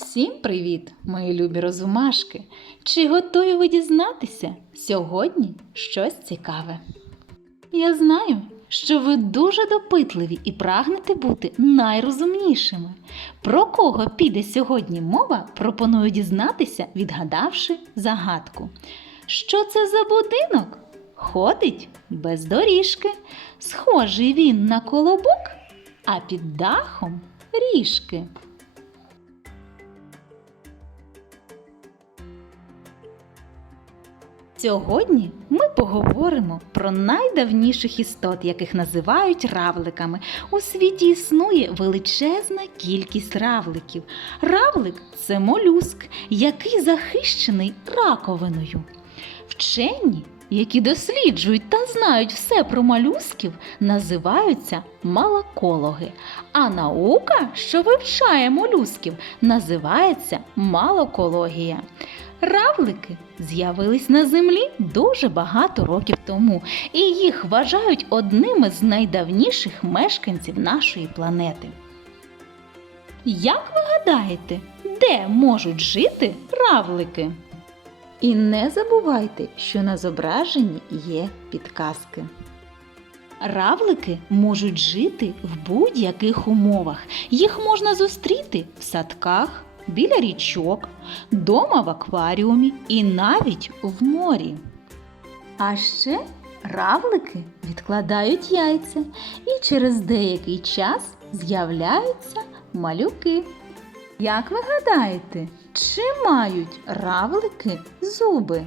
Всім привіт, мої любі розумашки! Чи готові ви дізнатися сьогодні щось цікаве? Я знаю, що ви дуже допитливі і прагнете бути найрозумнішими. Про кого піде сьогодні мова, пропоную дізнатися, відгадавши загадку. Що це за будинок? Ходить без доріжки. Схожий він на колобок, а під дахом ріжки. Сьогодні ми поговоримо про найдавніших істот, яких називають равликами. У світі існує величезна кількість равликів. Равлик це молюск, який захищений раковиною. Вчені, які досліджують та знають все про молюсків, називаються малакологи. А наука, що вивчає молюсків, називається малокологія. Равлики з'явились на землі дуже багато років тому, і їх вважають одними з найдавніших мешканців нашої планети. Як ви гадаєте, де можуть жити равлики? І не забувайте, що на зображенні є підказки. Равлики можуть жити в будь-яких умовах. Їх можна зустріти в садках, біля річок, дома в акваріумі і навіть в морі. А ще равлики відкладають яйця і через деякий час з'являються малюки. Як ви гадаєте, чи мають равлики зуби?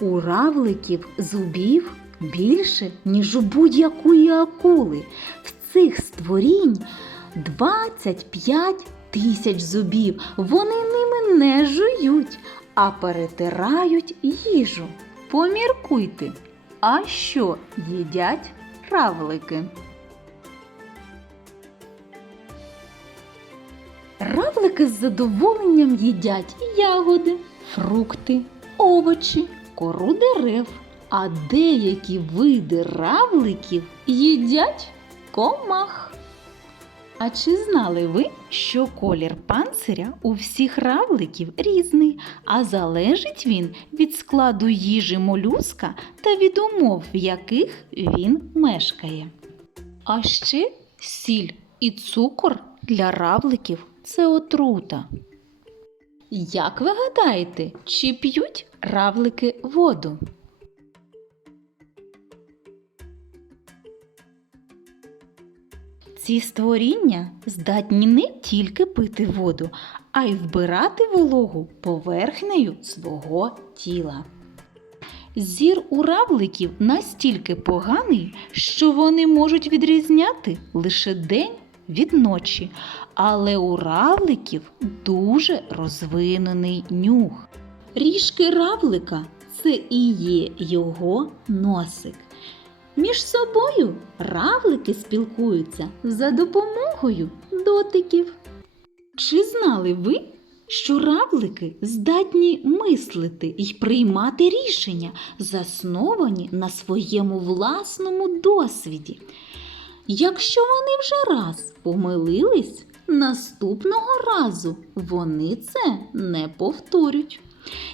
У равликів зубів більше, ніж у будь-якої акули. В цих створінь 25 тисяч зубів. Вони ними не жують, а перетирають їжу. Поміркуйте, а що їдять равлики? Равлики з задоволенням їдять ягоди, фрукти, овочі, кору дерев, а деякі види равликів їдять комах. А чи знали ви, що колір панциря у всіх равликів різний, а залежить він від складу їжі молюска та від умов, в яких він мешкає? А ще сіль і цукор для равликів це отрута. Як ви гадаєте, чи п'ють равлики воду? Ці створіння здатні не тільки пити воду, а й вбирати вологу поверхнею свого тіла. Зір у равликів настільки поганий, що вони можуть відрізняти лише день від ночі, але у равликів дуже розвинений нюх. Ріжки равлика це і є його носик. Між собою равлики спілкуються за допомогою дотиків. Чи знали ви, що равлики здатні мислити і приймати рішення, засновані на своєму власному досвіді? Якщо вони вже раз помилились, наступного разу вони це не повторять.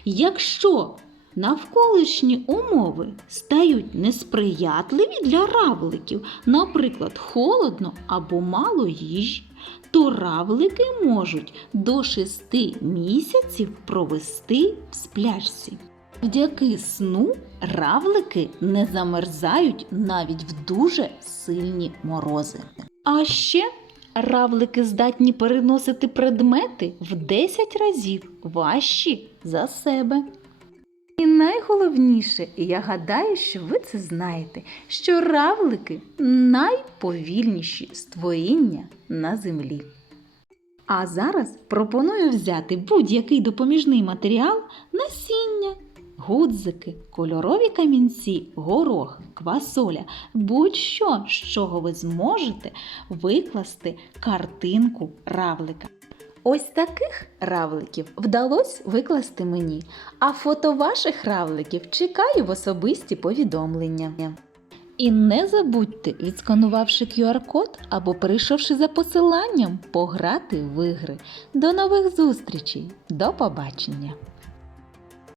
Якщо навколишні умови стають несприятливі для равликів, наприклад, холодно або мало їжі, то равлики можуть до 6 місяців провести в сплячці. Завдяки сну равлики не замерзають навіть в дуже сильні морози. А ще равлики здатні переносити предмети в 10 разів важчі за себе. І найголовніше, і я гадаю, що ви це знаєте, що равлики найповільніші створіння на землі. А зараз пропоную взяти будь-який допоміжний матеріал, насіння, гудзики, кольорові камінці, горох, квасоля, будь-що, з чого ви зможете викласти картинку равлика. Ось таких равликів вдалося викласти мені, а фото ваших равликів чекаю в особисті повідомлення. І не забудьте, відсканувавши QR-код або перейшовши за посиланням, пограти в ігри. До нових зустрічей! До побачення!